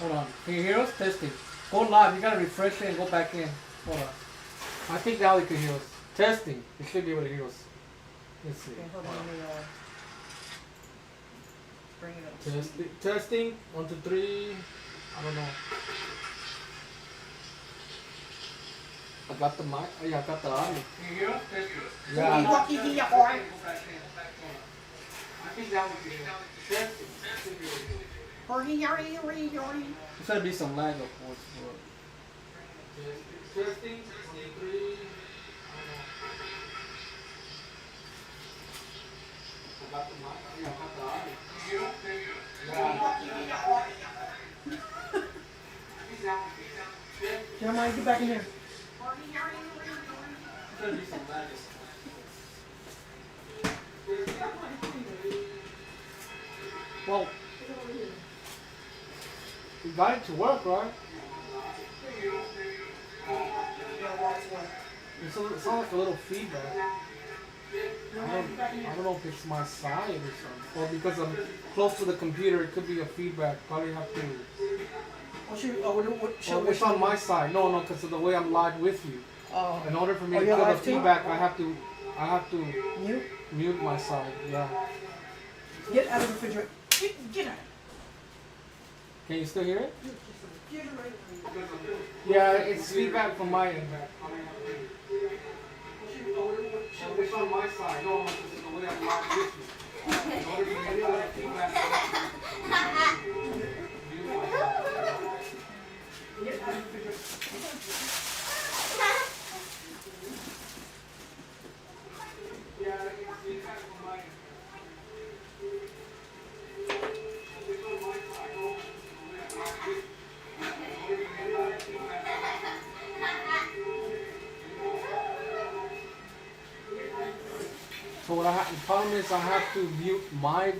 Hold on. Can you hear us? Testing. Go live. You gotta refresh it and go back in. Hold on. I think now he can hear us. Testing. He should be able to hear us. Let's see. Okay, hold on, let me bring it up. Testing. Testing. 1, 2, 3. I don't know. I got the mic. Oh, yeah, I got the audio. Can you hear us? Yeah. What is he, boy? I think that would be testing. There's gotta be some lag, of course. Testing. 3. I got the mic. Yeah, I got the audio. Jeremiah, get back in here. There's gotta be some lag. Well, you got it to work, right? It sounds like a little feedback. I don't know if it's my side or something. Or because I'm close to the computer, it could be a feedback. Probably have to. It's on my side. No, because of the way I'm live with you. Oh. In order for me to kill the feedback, I have to mute my side. Yeah. Get out of the refrigerator. Get out. Can you still hear it? Get right. Yeah, it's feedback from my end. It's on my side. No, because of the way I'm live with you. In order for me to kill the feedback, I have to mute my side. Get out of the refrigerator. Yeah, it's feedback from my end. It's on my side. No, because of the way I'm live with you. So what the problem is I have to mute my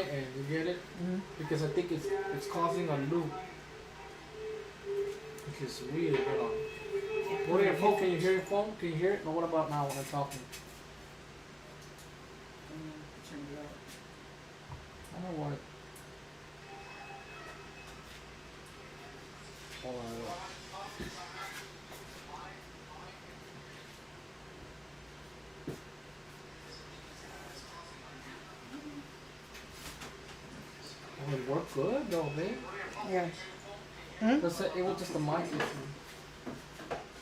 end. You get it? Mm-hmm. Because I think it's causing a loop, which is weird. Hold on. What are your phone? Can you hear your phone? Can you hear it? No. What about now when I'm talking? I don't know what. Hold on. Oh, it worked good though, man. Yeah. It was just a mic issue.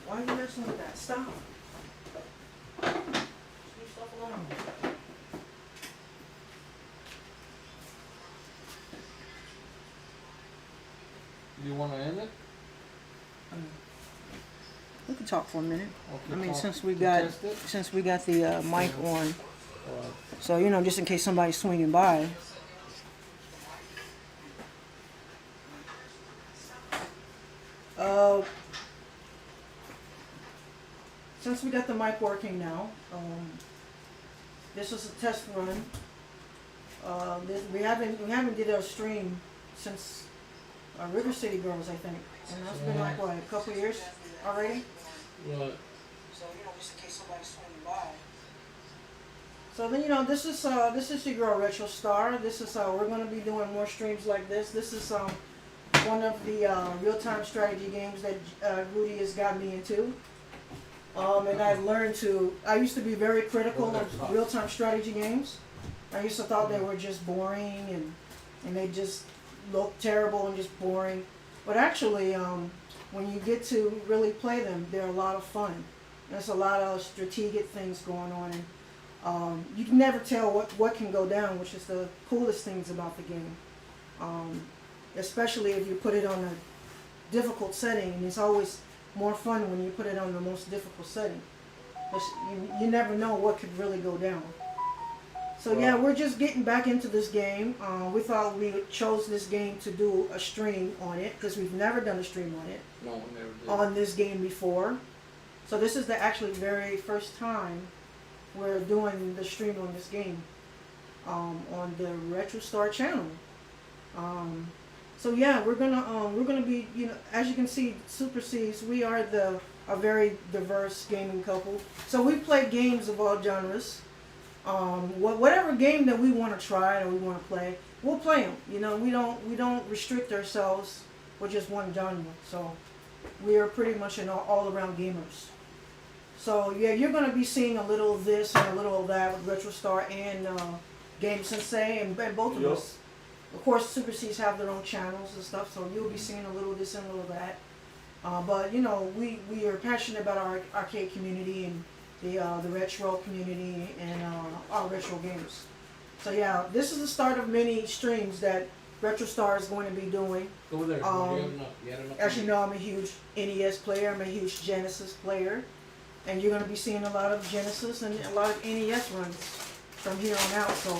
Why are you messing with that? Stop. Leave stuff alone. Do you want to end it? We can talk for a minute. Okay, I mean, talk- since to we got test it? the mic on, Alright. so just in case somebody's swinging by. Since we got the mic working now, this is a test run. We haven't did our stream since River City Girls, I think, and that's been like what, a couple years already. Right. So just in case somebody's swinging by. So then this is your girl Retro Star. This is we're gonna be doing more streams like this. This is one of the real-time strategy games that Rudy has got me into. And I've learned I used to be very critical of real-time strategy games. I used to thought they were just boring and they just looked terrible and just boring. But actually, when you get to really play them, they're a lot of fun. There's a lot of strategic things going on, and you can never tell what can go down, which is the coolest things about the game. Especially if you put it on a difficult setting, and it's always more fun when you put it on the most difficult setting. You never know what could really go down. So yeah, we're just getting back into this game. We thought we chose this game to do a stream on it because we've never done a stream on it. No, we never did. On this game before. So this is the actually very first time we're doing the stream on this game on the Retro Star channel. So yeah, we're gonna be, as you can see, Super Seas, we are a very diverse gaming couple. So we play games of all genres. Whatever game that we want to try or we want to play, we'll play them. We don't restrict ourselves We're just one genre. So we are pretty much an all around gamers. So yeah, you're gonna be seeing a little of this and a little of that with RetroStar and Game Sensei and both of Yup. us. Of course, Super C's have their own channels and stuff, so you'll be seeing a little of this and a little of that. But you know, we are passionate about our arcade community and the retro community and our retro games. So yeah, this is the start of many streams that RetroStar is going to be doing. Go there. As you know, I'm a huge NES player. I'm a huge Genesis player, and you're going to be seeing a lot of Genesis and a lot of NES runs from here on out. So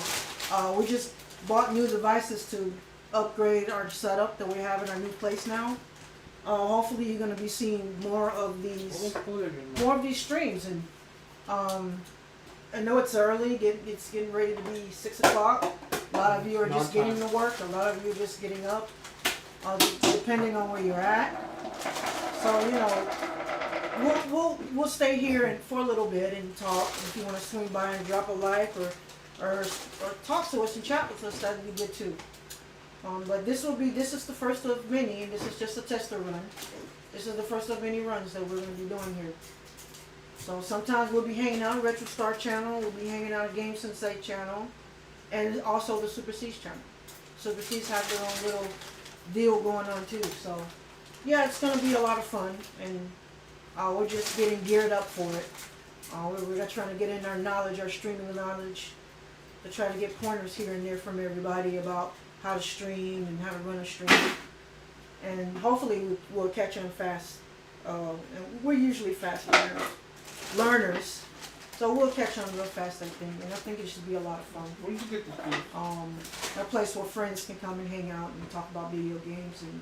we just bought new devices to upgrade our setup that we have in our new place now. Hopefully, you're going to be seeing more of these streams. And I know it's early. It's getting ready to be 6 o'clock. A lot of you are just getting to work. A lot of you are just getting up, depending on where you're at. So you know, we'll stay here for a little bit and talk. If you want to swing by and drop a like or talk to us and chat with us, that'd be good too. But this is the first of many, and this is just a tester run. This is the first of many runs that we're going to be doing here. So sometimes we'll be hanging out on RetroStar channel, we'll be hanging out on Game Sensei channel, and also the Super C's channel. Super C's have their own little deal going on too. So yeah, it's going to be a lot of fun, and we're just getting geared up for it. We're trying to get in our knowledge, our streaming knowledge, to try to get pointers here and there from everybody about how to stream and how to run a stream. And hopefully we'll catch on fast. And we're usually fast learners. So we'll catch on real fast, I think. And I think it should be a lot of fun. Where did you get this food? A place where friends can come and hang out and talk about video games. And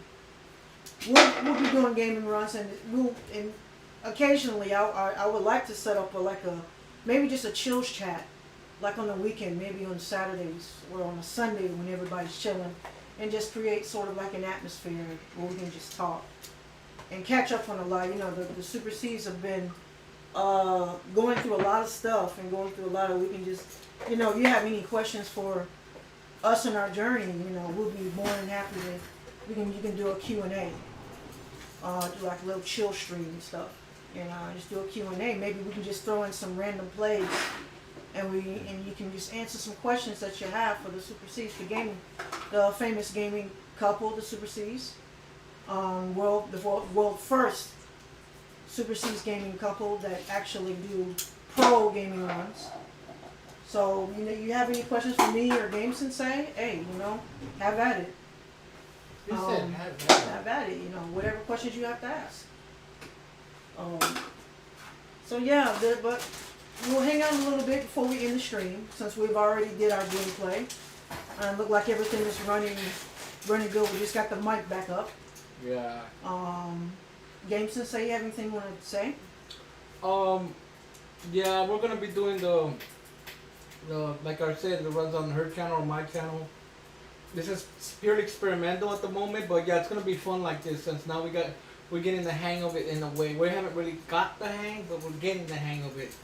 we'll be doing gaming runs, and occasionally I would like to set up maybe just a chills chat, like on the weekend, maybe on Saturdays or on a Sunday when everybody's chilling, and just create sort of like an atmosphere where we can just talk and catch up on a lot. You know, the Super C's have been going through a lot of stuff and going through a lot of, we can just, you know, if you have any questions for us in our journey, you know, we'll be more than happy to, you can do a Q&A, do like a little chill stream and stuff, and just do a Q&A. Maybe we can just throw in some random plays, and you can just answer some questions that you have for the Super C's, the famous gaming couple, the Super C's, world first Super C's gaming couple that actually do pro gaming runs. So you know, you have any questions for me or Game Sensei? Hey, you know, have at it. You said have at it. You know, whatever questions you have to ask. So yeah, but we'll hang out a little bit before we end the stream, since we've already did our gameplay. And look like everything is running good. We just got the mic back up. Yeah. Game Sensei, you have anything you want to say? Yeah, we're gonna be doing the like I said, the runs on her channel or my channel. This is purely experimental at the moment, but yeah, it's gonna be fun like this, since now we're getting the hang of it in a way. We haven't really got the hang, but we're getting the hang of it.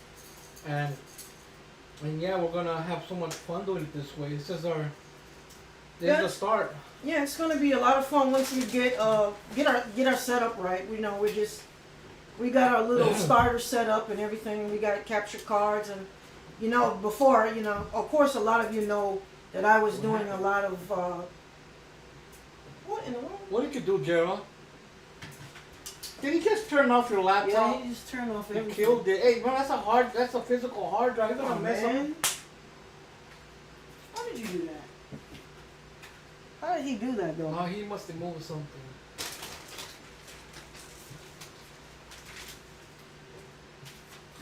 And yeah, we're gonna have so much fun doing it this way. This is the start. Yeah, it's gonna be a lot of fun once we get our setup right. We know we got our little starter set up and everything. We got capture cards, and you know, before, you know, of course, a lot of you know that I was doing a lot of what in the world? What did you do, Gerald? Did you just turn off your laptop? Yeah, you just turn off You everything. killed it. Hey, man, that's a physical hard drive. You're gonna mess up. How did you do that? How did he do that, though? Oh, he must have moved something.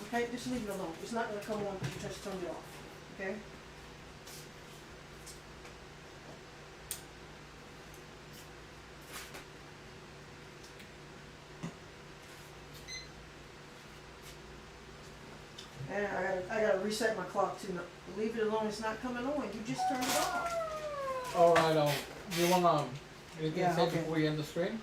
Okay, just leave it alone. It's not gonna come on because you just turned it off. Okay? And I gotta reset my clock too. No, leave it alone. It's not coming on. You just turned it off. All right. Do you wanna anything to say okay. before we end the stream?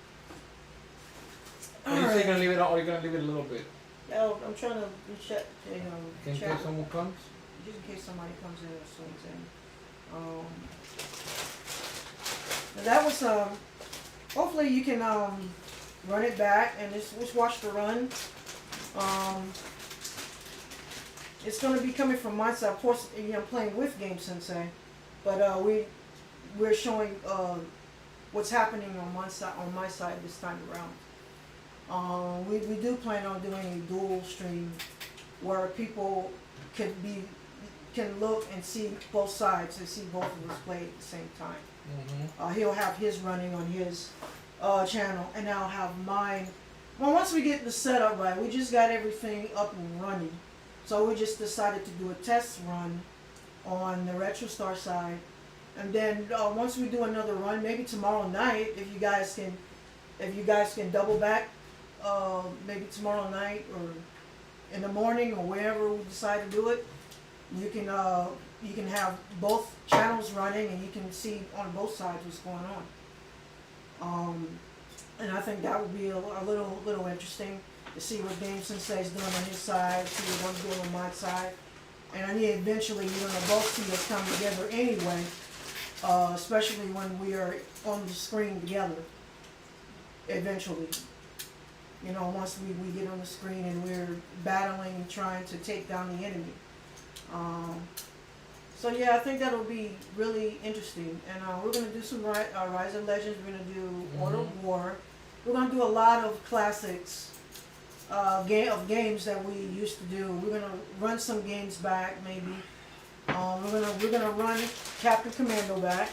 Or All you say right. you're gonna leave it, or you're gonna leave it a little bit? Oh, I'm trying to reset. You know, In chat. case someone comes. Just in case somebody comes in or swings in. That was hopefully you can run it back and just watch the run. It's going to be coming from my side. Of course, you know, playing with Game Sensei, but we're showing what's happening on my side this time around. We do plan on doing a dual stream where people can look and see both sides and see both of us play at the same time. Mm-hmm. He'll have his running on his channel, and I'll have mine. Well, once we get the setup right, we just got everything up and running. So we just decided to do a test run on the RetroStar side, and then once we do another run, maybe tomorrow night, if you guys can double back, maybe tomorrow night or in the morning or wherever we decide to do it, you can have both channels running and you can see on both sides what's going on. And I think that would be a little interesting to see what Game Sensei is doing on his side, see what I'm doing on my side. And I need eventually you're going to both see us come together anyway, especially when we are on the screen together. Eventually. You know, once we get on the screen and we're battling, trying to take down the enemy. So yeah, I think that'll be really interesting. And we're going to do some Rise of Legends, we're going to do Order of War. We're going to do a lot of classics games that we used to do. We're going to run some games back, maybe. We're gonna run Captain Commando back.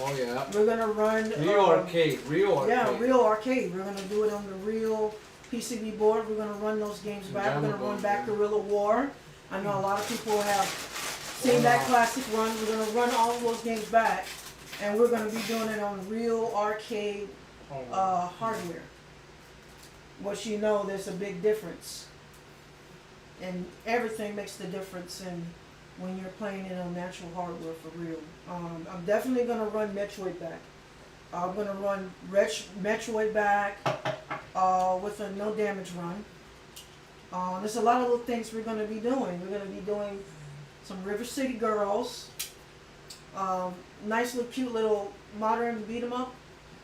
Oh yeah. We're gonna run Real arcade. Yeah, real arcade. We're gonna do it on the real PCB board. We're gonna run those games back. We're gonna run back Guerrilla War. I know a lot of people have seen that classic run. We're gonna run all of those games back, and we're gonna be doing it on real arcade hardware. Which you know, there's a big difference, and everything makes the difference in when you're playing it on natural hardware for real. I'm definitely going to run Metroid back. I'm going to run Metroid back with a no damage run. There's a lot of little things we're going to be doing. We're going to be doing some River City Girls. Nice little cute little modern beat 'em up.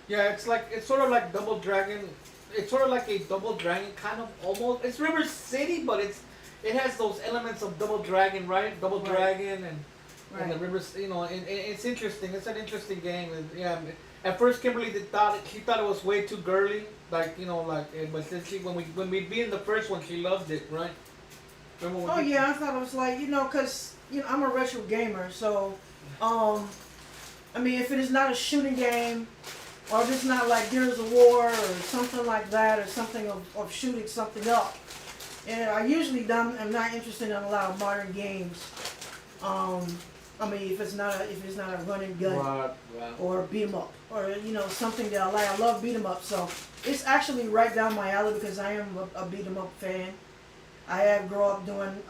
Yeah, it's sort of like Double Dragon. It's sort of like a Double Dragon kind of almost. It's River City, but it has those elements of Double Dragon, right? Double Dragon and the rivers, you know, and it's interesting. It's an interesting game. And, yeah, at first Kimberly thought it was way too girly, like you know, like. But then when we beat in the first one, she loved it, right? Oh yeah, I thought it was like cause I'm a retro gamer, so I mean if it is not a shooting game, or if it's not like Gears of War or something like that, or something of shooting something up. And I usually am not interested in a lot of modern games. I mean, if it's not a run and gun or beat 'em up or something that I like. I love beat 'em up, so it's actually right down my alley because I am a beat 'em up fan. I have grown up doing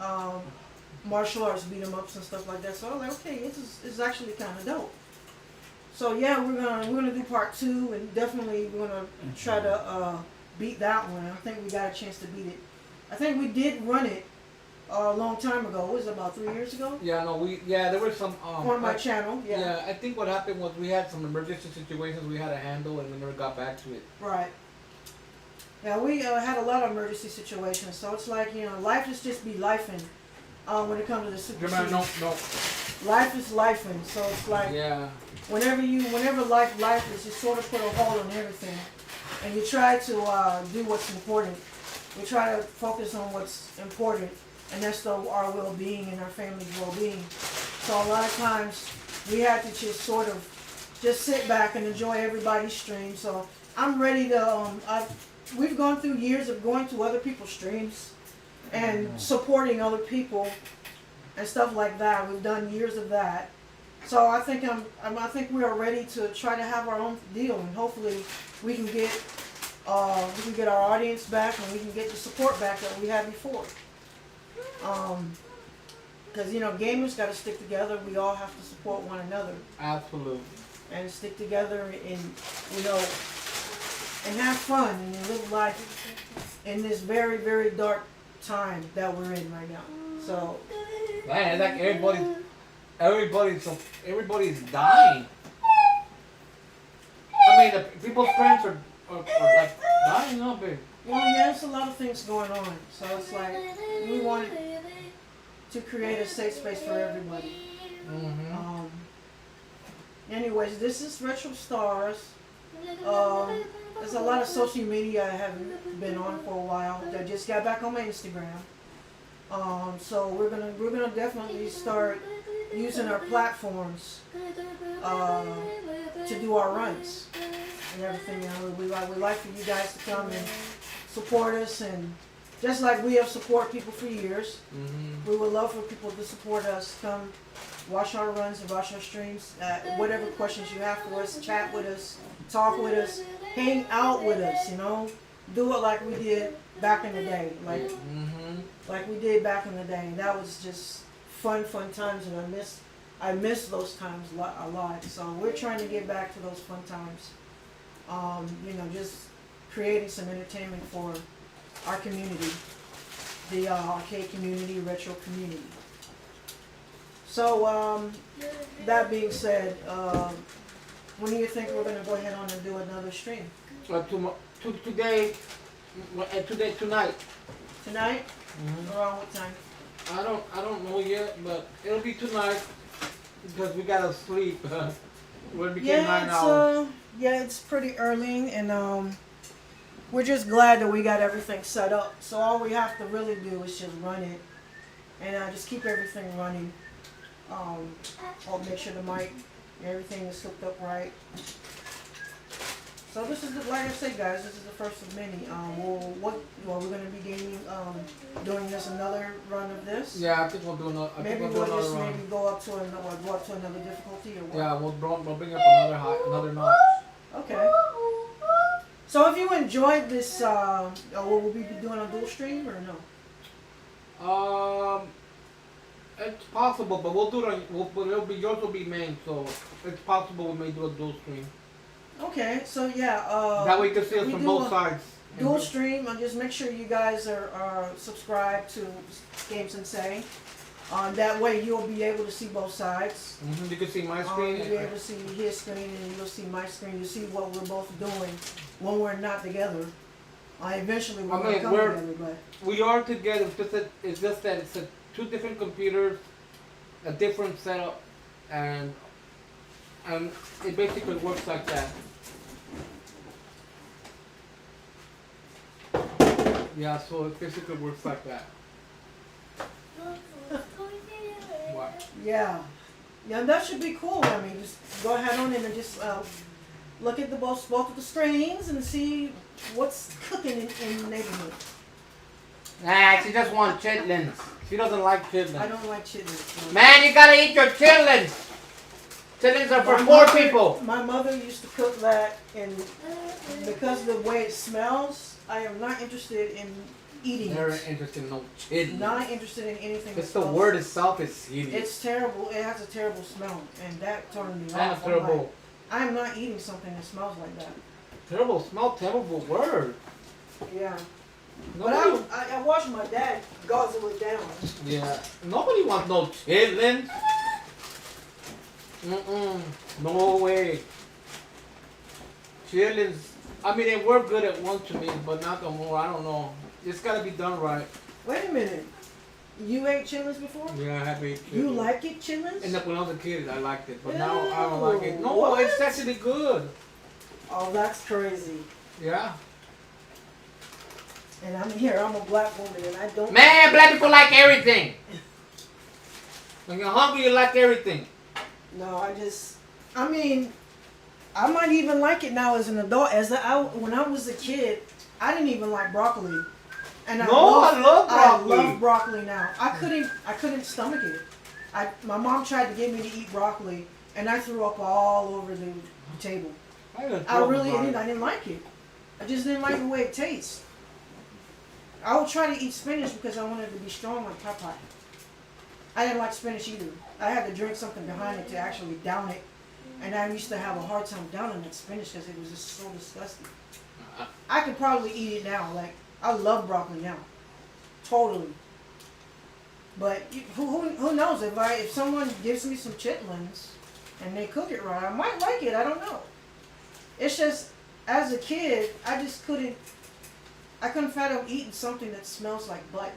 martial arts beat 'em ups and stuff like that. So I was like, okay, it's actually kind of dope. So yeah, we're gonna do part 2, and definitely we're gonna try to beat that one. I think we got a chance to beat it. I think we did run it a long time ago. Was it about 3 years ago? Yeah, no, there were some on my channel. Yeah. Yeah, I think what happened was we had some emergency situations we had to handle, and we never got back to it. Right. Yeah, we had a lot of emergency situations, so it's like life is just be lifing when it comes to the Super Series. No. Life is lifing, so it's like whenever life is, you sort of put a hold on everything, and you try to do what's important. We try to focus on what's important, and that's our well-being and our family's well-being. So a lot of times we have to just sort of just sit back and enjoy everybody's stream. So I'm ready to. We've gone through years of going to other people's streams and supporting other people and stuff like that. We've done years of that. So I think I think we are ready to try to have our own deal, and hopefully we can get our audience back, and we can get the support back that we had before. Because gamers got to stick together. We all have to support one another. Absolutely. And stick together, and and have fun and live life in this very, very dark time that we're in right now. So. Man, it's like everybody's dying. I I mean, the people's parents are like dying up here. Well, yeah, there's a lot of things going on. So it's like we wanted to create a safe space for everybody. Mm-hmm. Anyways, this is Retro Stars. There's a lot of social media I haven't been on for a while. I just got back on my Instagram. So we're gonna definitely start using our platforms to do our runs and everything. You know, we like for you guys to come and support us, and just like we have support people for years, we would love for people to support us. Come watch our runs and watch our streams. Whatever questions you have for us, chat with us, talk with us, hang out with us. You know, do it like we did back in the day, like we did back in the day. And that was just fun times, and I miss those times a lot. So we're trying to get back to those fun times. You know, just creating some entertainment for our community, the arcade community, retro community. So that being said, when do you think we're gonna go ahead on and do another stream? Tonight. Tonight? Around what time? I don't know yet, but it'll be tonight because we gotta sleep. We'll be getting 9 hours. Yeah, it's pretty early, and we're just glad that we got everything set up. So all we have to really do is just run it, and just keep everything running. I'll make sure the mic, everything is hooked up right. So this is like I said, guys, this is the first of many. We're going to be doing this another run of this. Yeah, I think we'll do another. Maybe we'll just maybe go up to another difficulty or what? Yeah, we'll bring up another notch. Okay. So if you enjoyed this, will we be doing a dual stream or no? It's possible, but we'll do it. But yours will be main, so it's possible we may do a dual stream. Okay, so yeah. That way you can see us from both sides. Dual stream, and just make sure you guys are subscribed to Game Sensei. That way you'll be able to see both sides. You can see my screen. You'll be able to see his screen, and you'll see my screen. You'll see what we're both doing when we're not together. Eventually we're going to come together, but we are together. It's just that it's two different computers, a different setup, and it basically works like that. Yeah, so it basically works like that. What? Yeah, that should be cool. I mean, just go ahead on in and just look at both of the screens and see what's cooking in the neighborhood. Nah, she just wants chitlins. She doesn't like chitlins. I don't like chitlins. Man, you gotta eat your chitlins. Chitlins are for poor people. My mother used to cook that, and because of the way it smells, I am not interested in eating it. Never interested in no chitlins. Not interested in anything. It's the word itself is hideous. It's terrible. It has a terrible smell, and that turned me That's off. terrible. I'm not eating something that smells like that. Terrible smell, terrible word. Yeah. Nobody, But I watched my dad guzzle it down. yeah. Nobody wants no chitlins. No way. Chitlins. I mean, they were good at one to me, but not no more. I don't know. It's gotta be done right. Wait a minute. You ate chitlins before? Yeah, I have ate chitlins. You like it, chitlins? And when I was a kid, I liked it, but now I don't like it. No, What? it's actually good. Oh, that's crazy. Yeah. And I'm here. I'm a black woman, and I don't. Man, black people like everything. When you're hungry, you like everything. No, I mean, I might even like it now as an adult. When I was a kid, I didn't even like broccoli. And I love broccoli. I love broccoli now. I couldn't stomach it. My mom tried to get me to eat broccoli, and I threw up all over the table. I didn't like it. I just didn't like the way it tastes. I would try to eat spinach because I wanted to be strong like Popeye. I didn't like spinach either. I had to drink something behind it to actually down it. And I used to have a hard time downing that spinach because it was just so disgusting. I could probably eat it now. Like, I love broccoli now. Totally. But who knows? If someone gives me some chitlins and they cook it right, I might like it. I don't know. It's just, as a kid, I just couldn't. I couldn't fathom eating something that smells like butt.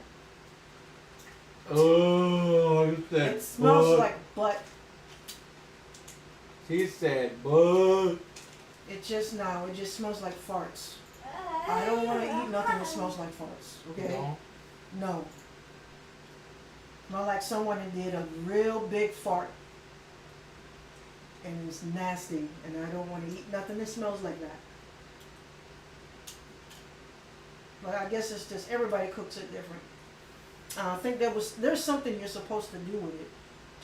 Oh, you said It smells butt. like butt. She said butt. It just no. It just smells like farts. I don't want to eat nothing that smells like farts. Okay. No. No. Not like someone that did a real big fart. And it's nasty. And I don't want to eat nothing that smells like that. But I guess it's just everybody cooks it different. I think there's something you're supposed to do with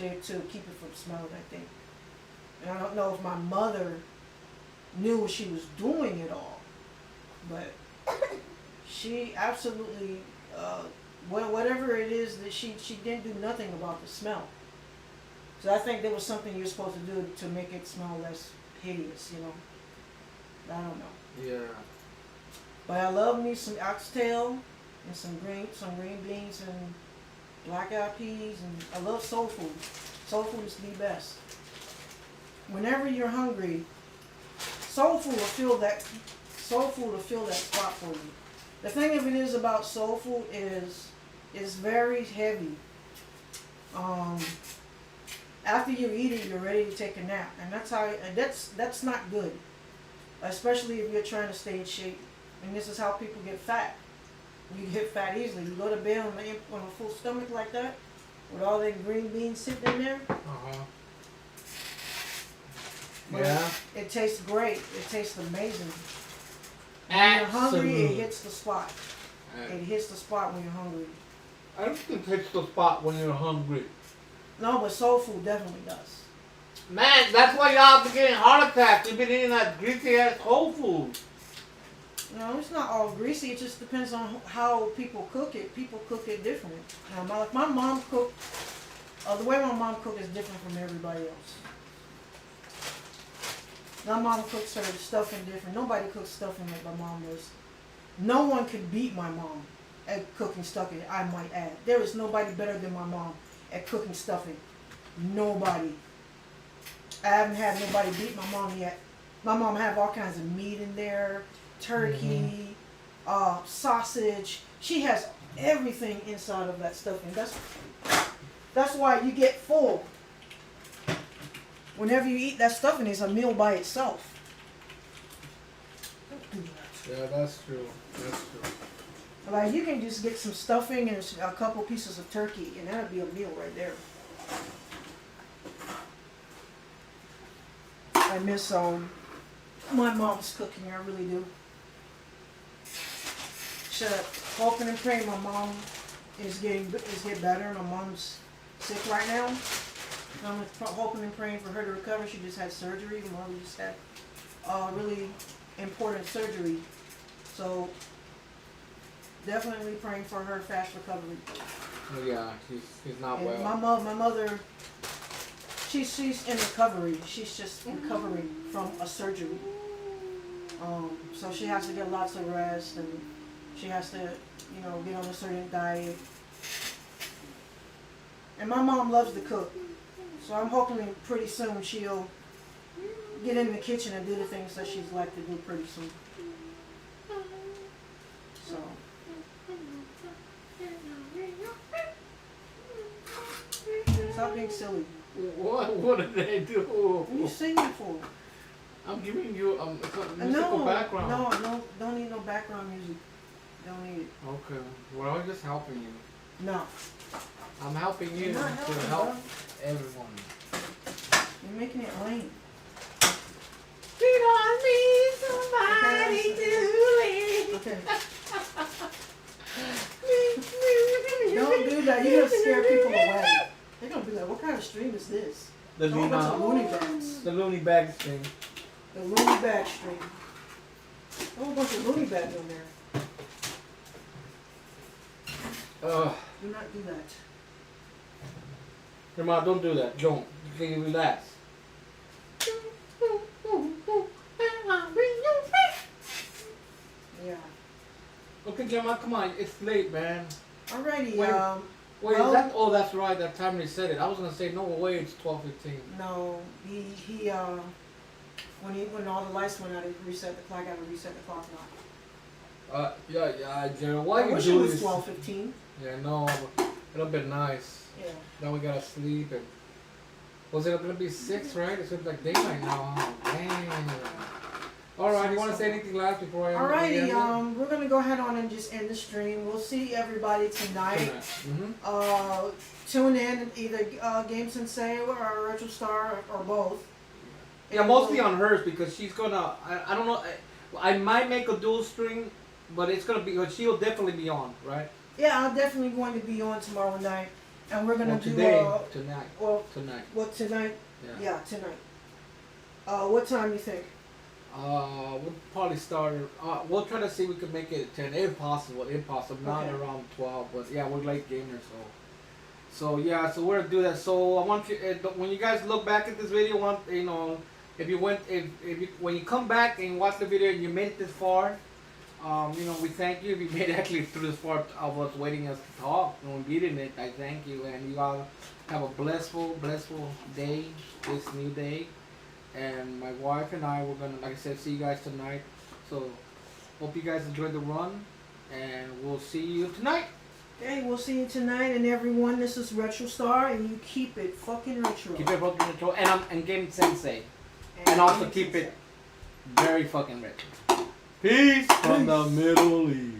it to keep it from smelling, I think. And I don't know if my mother knew what she was doing at all. But she absolutely, whatever it is that she didn't do nothing about the smell. So I think there was something you're supposed to do to make it smell less hideous, you know. I don't know. Yeah. But I love me some oxtail and some green beans and black-eyed peas, and I love soul food. Soul food is the best. Whenever you're hungry, soul food will fill that spot for you. The thing of it is about soul food is it's very heavy. After you eat it, you're ready to take a nap, and that's not good, especially if you're trying to stay in shape. And this is how people get fat. You get fat easily. You go to bed on a full stomach like that, with all that green beans sitting in there. But Yeah. it tastes great. It tastes amazing. When you're hungry, it hits the spot. It hits the spot when you're hungry. I don't think it hits the spot when you're hungry. No, but soul food definitely does. Man, that's why y'all be getting heart attacks. You've been eating that greasy ass whole food. No, it's not all greasy. It just depends on how people cook it. People cook it different. My mom cooked. The way my mom cooked is different from everybody else. My mom cooks her stuffing different. Nobody cooks stuffing like my mom does. No one can beat my mom at cooking stuffing, I might add. There is nobody better than my mom at cooking stuffing. Nobody. I haven't had nobody beat my mom yet. My mom have all kinds of meat in there, turkey, sausage. She has everything inside of that stuffing. That's why you get full. Whenever you eat that stuffing, it's a meal by itself. Don't do that. Yeah, that's true. That's true. Like, you can just get some stuffing and a couple pieces of turkey, and that'd be a meal right there. I miss my mom's cooking. I really do. Hoping and praying my mom is getting better. My mom's sick right now. I'm hoping and praying for her to recover. She just had surgery. My mother just had really important surgery. So definitely praying for her fast recovery. Yeah, she's not And well. my mother, she's in recovery. She's just recovering from a surgery. So she has to get lots of rest, and she has to, get on a certain diet. And my mom loves to cook. So I'm hoping pretty soon she'll get in the kitchen and do the things that she's like to do pretty soon. So. Stop being silly. What did they do? What are you singing for? I'm giving you musical background. No, don't need no background music. Don't need it. Okay. Well, I'm just helping you. No. I'm helping you You're not to helping, help bro. everyone. You're making it lame. We don't need somebody to leave. Okay. Don't do that. You're gonna scare people away. They're gonna be like, "What kind of stream is this?" The It's a whole bunch of loony bags. The loony bag thing. The loony bag stream. A whole bunch of loony bags on there. Do not do that. Your mom, don't do that. Don't. Can you relax? Yeah. Okay, Jamal, come on. It's late, man. Alrighty. Wait. Wait, Well- is that? Oh, that's right. That time they said it. I was gonna say no way. It's 12:15. No, he When all the lights went out, it reset the clock. I gotta reset the clock now. Yeah, Gerald, why I you wish it do was this? 12:15. Yeah, no, but it'll be nice. Yeah. Then we gotta sleep and. Was it gonna be 6, right? It's like daylight now. Huh? Dang. Alright, you wanna say anything last before I end Alrighty, we're gonna go ahead on and just end the stream. We'll see everybody tonight. Mm-hmm. Tune in either Game Sensei or Retro Star or both. Yeah, mostly on hers because she's gonna. I don't know. I might make a dual stream, but it's gonna be. She'll definitely be on, right? Yeah, I'm definitely going to be on tomorrow night, and we're gonna Well, do tonight. Well, Tonight. what tonight? Yeah. Yeah, tonight. What time you think? We'll probably start. We'll try to see if we can make it at 10, if possible. If possible, not Okay. around 12. But yeah, we're late gamers, so yeah. So we're gonna do that. So I want you when you guys look back at this video, if you went when you come back and watch the video and you made it this far, we thank you. If you made it actually through this far of us waiting us to talk and we beating it, I thank you. And you all have a blissful day, this new day. And my wife and I, we're gonna, like I said, see you guys tonight. So, hope you guys enjoyed the run, and we'll see you tonight. Okay, we'll see you tonight, and everyone. This is Retro Star, and you keep it fucking retro. Keep it fucking retro, and Game Sensei, and also keep it very fucking retro. Peace from the Middle East.